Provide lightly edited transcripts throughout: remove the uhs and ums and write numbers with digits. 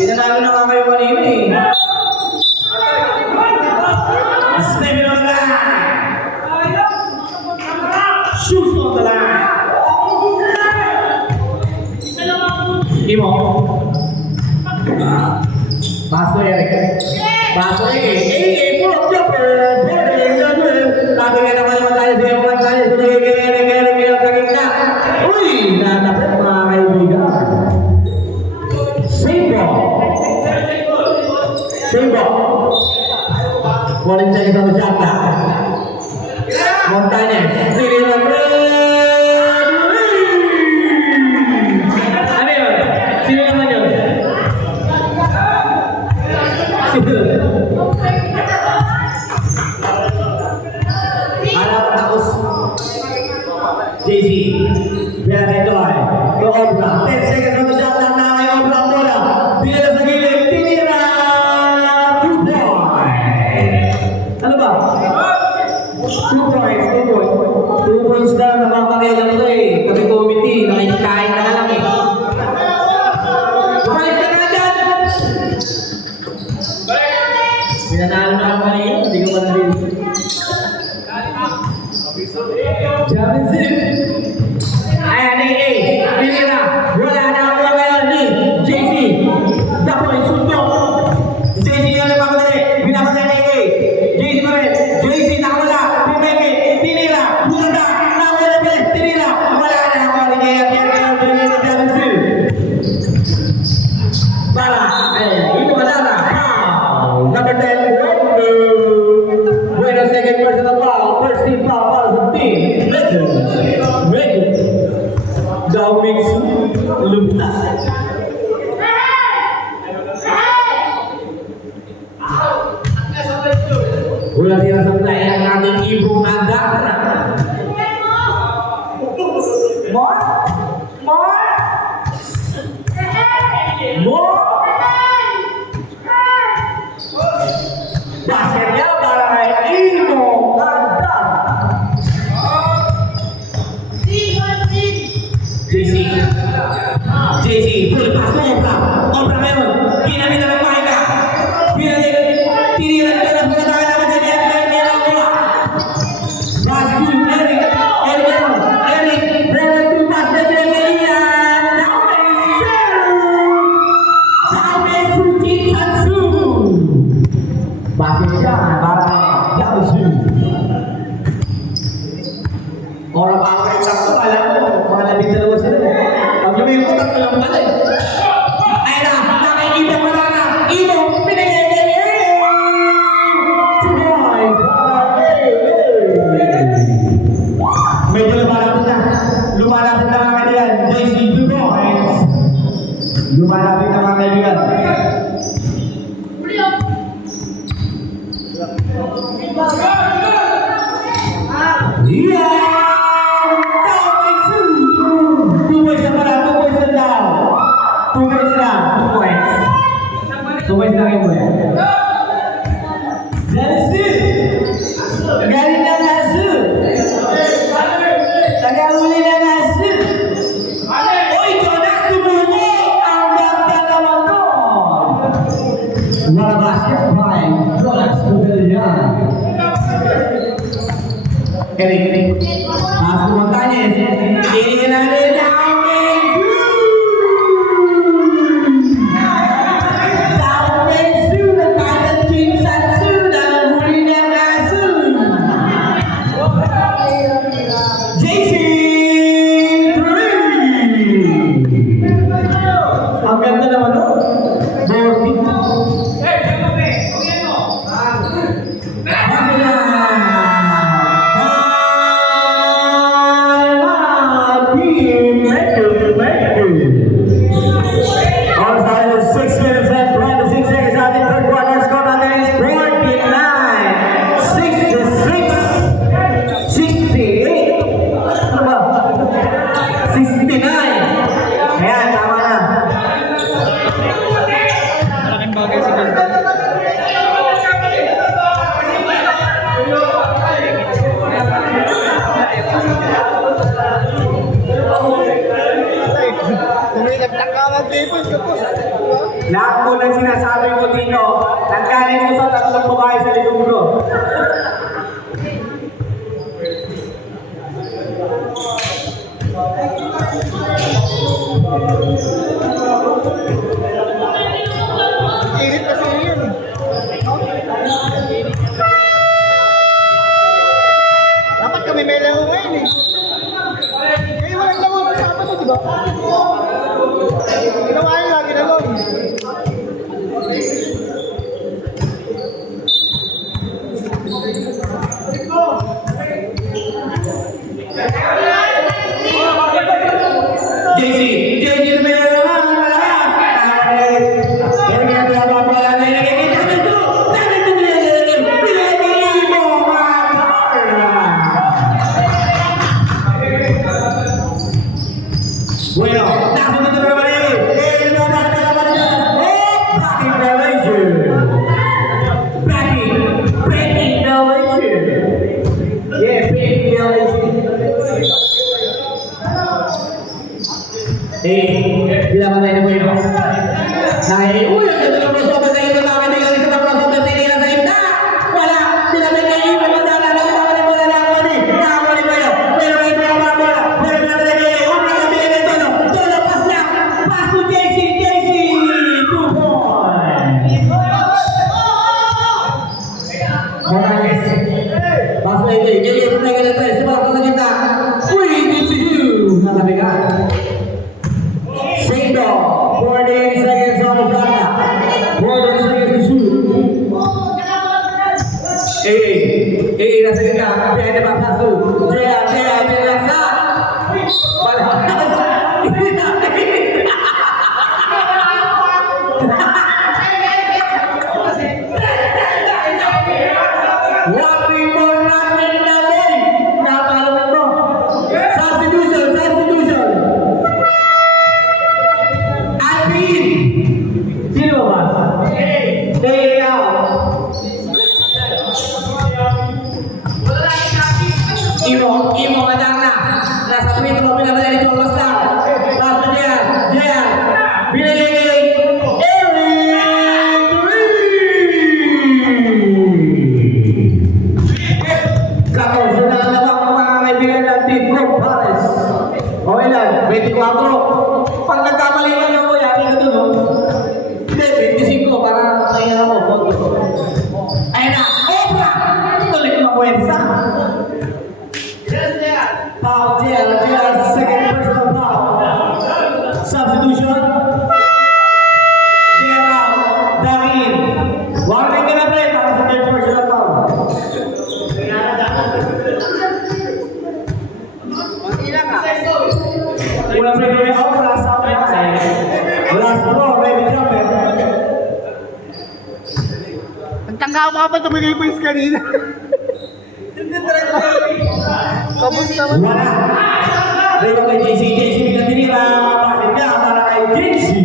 Pinanalo na nga kayo kanina eh. Step it on the line. Shoot on the line. Imo. Paso Eric. Paso Eric. Pull up jumper. Sabi nga naman naman tayo sa iyo. Sa gitna. Uy! Natapit mga kaibigan. Save ball. Save ball. Walang siya kita masyata. Montañez. Siliran red. Ano yun? Sino naman yun? Alam tapos JC. Very good. Go Obra. 10 seconds on the shot lang na kayo Obra ang bola. Pinala sa gilid. Tinira. 2 points. Ano ba? 2 points. 2 points na nakakakialam ko eh. Kami committee. Nakikikain ka na lang eh. Bumalik ka na dyan. Pinanalo na ako kanina. Hindi ko pa narinig. Jamison. Ayan, Pinira. Wala na ako lang ngayon ni JC. Dapoy, suntok. JC na napakadali. Pinapagdali ni JC pa rin. JC nakawala. Pumeke. Pinira. Punta. Nakawala pa rin. Pinira. Wala na ako ni Pinira. Jamison. Para. Ito ka na. Number 10. Bueno, second personal foul. First team foul. Para sa team. Legend. Daw mix lumtas. Wala din sa tayo ang ating ibong nanda. More? Basketnya para kay ibong nanda. JC, boleh pasok Obra meron. Pinamit na ng Maika. Tiniran ka na pagkataka naman sa niya ng bola. Rasul, Eric, Brennan, 2 pass na pinagalian. Damesu Jitsansu. Bakit siya? Para Damesu. Orang pa ako yung sakto, alam mo, mga labing dalawa sila. Pag lumayo ko, tatlo lang pala eh. Ayun na, nakikita mo na na. Ino, pinagay. 2 points. Medyo lumalapit na. Lumalapit na mga kaibigan. JC, 2 points. Lumalapit na mga kaibigan. Yeah! Tumays lang yung boya. Nasu! Galing na Nasu! Tagahuli na Nasu! Uy, konak tumulo! Ang ganda naman doon! Wala basket by Rolex Pavilion. Eric. Masuk Montañez. Ini lagi Lahat po ng sinasabi ko dito, nanggaling mo sa tatlong babae sa likod ko. Init kasi yun. Dapat kami may laro ngayon eh. Eh, walang laro pa sa atin, di ba? Ginawa nyo lagi na lang. JC, JC na may naman, bueno, nasunod na naman yun. Breaking the legend. Yeah, breaking the legend. Bila pa tayo na bueno. Uy, ang ganda ng proso, ba't tayo naman tingnan sa mga proso, ba't tayo sa imda? Wala, sila may kayo, may madala, nakakamali mo na lang ako ni, nakakamali mo yun. Pero may mga bola, pero may mga kayo, umay kami kami tono, tono, pass lang, pass to JC, 2 points. Morales, pass na ito, JC, punay ka na tayo, si Marcos na kita. Uy, it's you, nakabigat. Sendo, 14 seconds on the clock. 14 seconds to shoot. Nasa ganda. Pwede pa paso. Jaya, laksa. Waping mo namin namin. Napalawin mo. Substitution. Alvin! Sino ba? Stay out! Imo, madang na! Nasa tweet mo, pinabala nito ang basta! Tapos na Jayan! Binigay! Katorso na lang naman ang mga kaibigan ng Team Pro Pares. O ilan? 24. Pag nagkamali ka na mo, yari ka dun, no? Hindi, 25 para kaya mo. Ayun na! Obra! Tuloy ko mapuwensa. Foul, JL, second personal foul. Substitution. JL, Darin. Warning ka na, pre, para sa third personal foul. Una primera obra, last ball, ready jumper. Nagtanggaw mo ka pa tumigay po yung kanina. Kamusta mo? Wala. Dito kay JC, bigla tinira. Bakit niya? Para kay JC.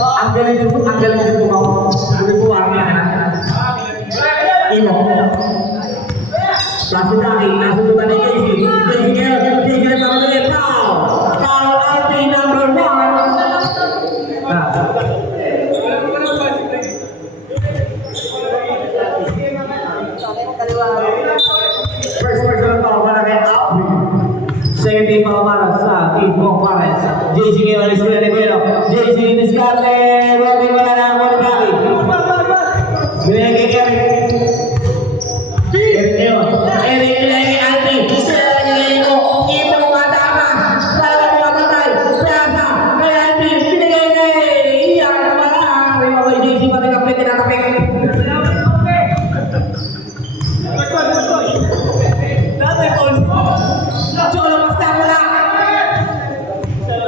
Ang galing dito po ako. Galing po ang yan. Imo. Nasundo ka ni JC. JC na pamilya. Foul RP number 1. First personal foul para kay Alvin. Second team foul para sa Team Conference. JC ngayon ang iskula ni Bueno. JC Discarte. Robin wala na ang mga kami. Binigay kay Eric. Eric ngayon. Eric binigay kay Alvin. Binigay ko. Ito mga tama. Para mga patay. Prasa. Kay Alvin. Binigay kay Iyan. Wala. Kay Mabay JC pati kapit. Tinatapik. Cholo, basta wala.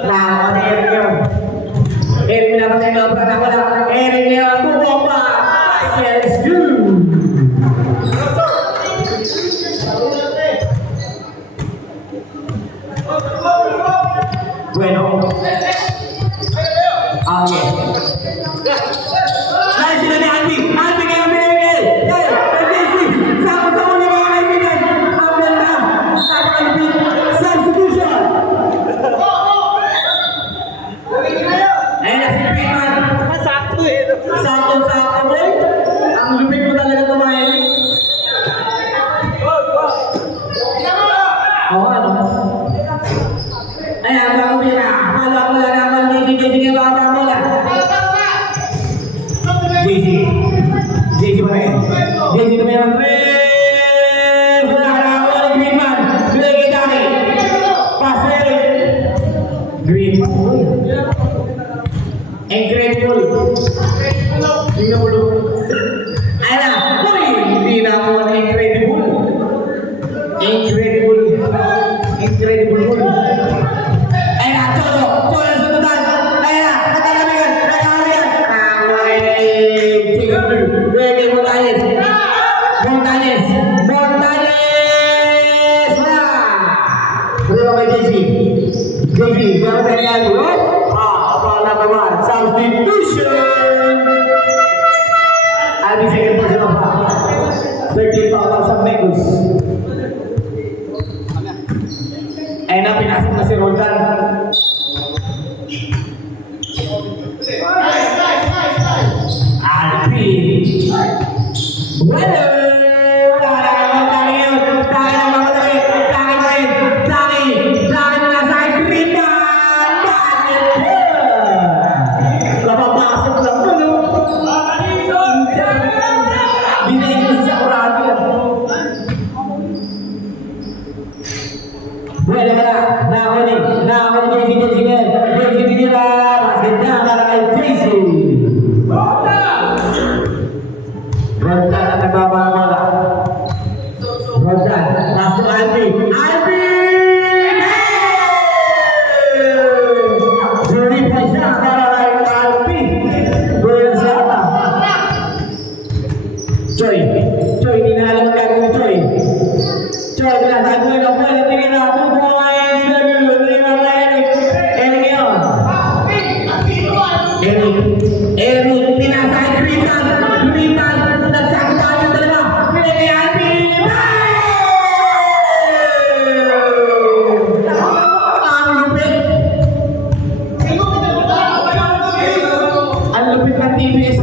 Nah, Eric yun. Eric pinapatay ng obra na wala. Eric yun, bubomba. Yes, good. Bueno. Okay. Nice sila ni Alvin. Alvin kayo binigay. Hey, JC. Sama-sama ni mga kaibigan. Ang ganda. Alvin. Substitution. si Roldan. Alvin. Bueno. Choy, Choy, di na alam ang gagawin ni Choy. Choy, pinasaan ko yung bola, tingin na, tubo nga yan, Eric yun. Eric, pinasaan, Ritan, nagsakta yung dalawa, pinagayaan, ang lupit. Ang lupit ng TBS.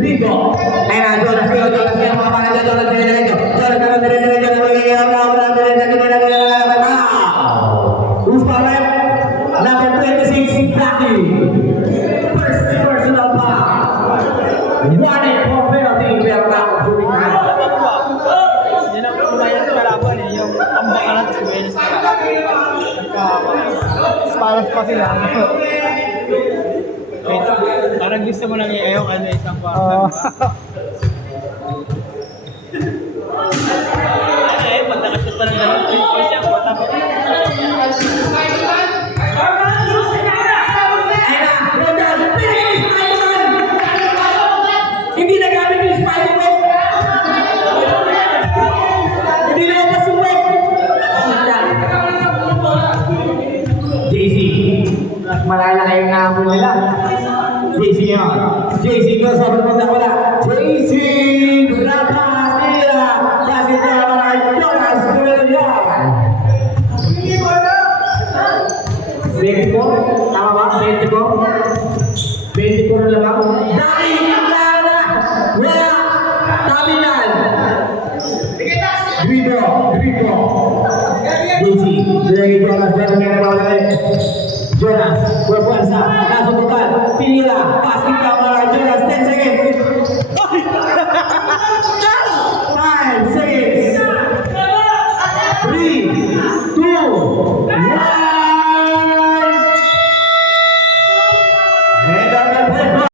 Rico, ayan na, Jonas, mga pangalan, Jonas, diretso. Who's for it? Number 26, Blackie. First personal foul. One for penalty, we are now shooting time. Yan ang kumayan ng kalaban eh, yung tambak na lang sa Wales. Paras pa sila. Wait, parang gusto mo lang i-ayaw ano isang quarter. Ay, pag nakashoot pa ng ganun, 3 points siya, quarter pa. Hindi nagamit yung Spider-Man. Hindi lumabas yung web. JC. Marami na kayong nahabol nila. JC yun. JC ko sa pagpunta ko na. JC! Grapas nila! Kasi ito ang mga Jonas Villar. 24? Tama ba? 24?